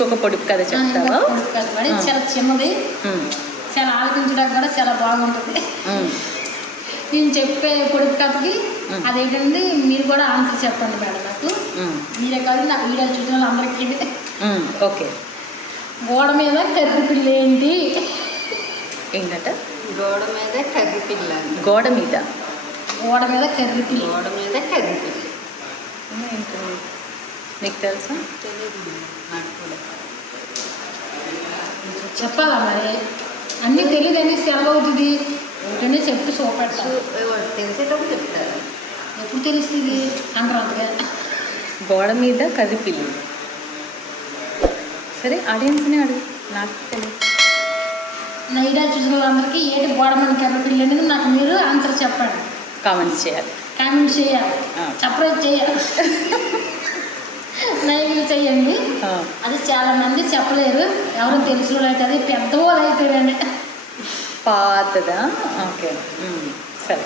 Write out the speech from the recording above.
ఇంకొక పొడుపు కథ చెప్తావా? పొడుపు కథ పడి చాలా చిన్నది, చాలా ఆలోచించడానికి కూడా చాలా బాగుంటుంది. నేను చెప్పే పొడుపు కథకి అదేంటంటే మీరు కూడా ఆన్సర్ చెప్పండి మేడం. నాకు మీరే కాదు, నాకు వీడియోలు చూసిన వాళ్ళు అందరికీ. ఓకే. గోడ మీద కర్రీ పిల్ల ఏంటి? ఏంటంట? గోడ మీద కర్రీ పిల్ల. గోడ మీద గోడ మీద కర్రీ పిల్ల. గోడ మీద కర్రీ పిల్ల ఏంటి నీకు తెలుసా? తెలియదు నాకు కూడా. చెప్పాలా మరి? అన్నీ తెలియదండి, సెలవుతుంది ఏంటంటే చెప్పి చూపెట్టాలి. తెలిసేటప్పుడు చెప్తారు. ఎప్పుడు తెలుస్తుంది? సంక్రాంతిగా. గోడ మీద కర్రీ పిల్లి. సరే ఆడియన్స్ని అడుగు, నాకు తెలియదు. నా వీడియో చూసిన వాళ్ళందరికీ ఏంటి గోడ మీద కర్రీ పిల్ల అనేది నాకు మీరు ఆన్సర్ చెప్పండి. కామెంట్స్ చేయాలి, కామెంట్ చేయాలి, సర్ప్రైజ్ చేయాలి, లైక్లు చేయండి. అది చాలా మంది చెప్పలేరు, ఎవరు తెలిసిన వాళ్ళు అయితే, అది పెద్దవాళ్ళు అవుతారండి. పాతదా? ఓకే సరే.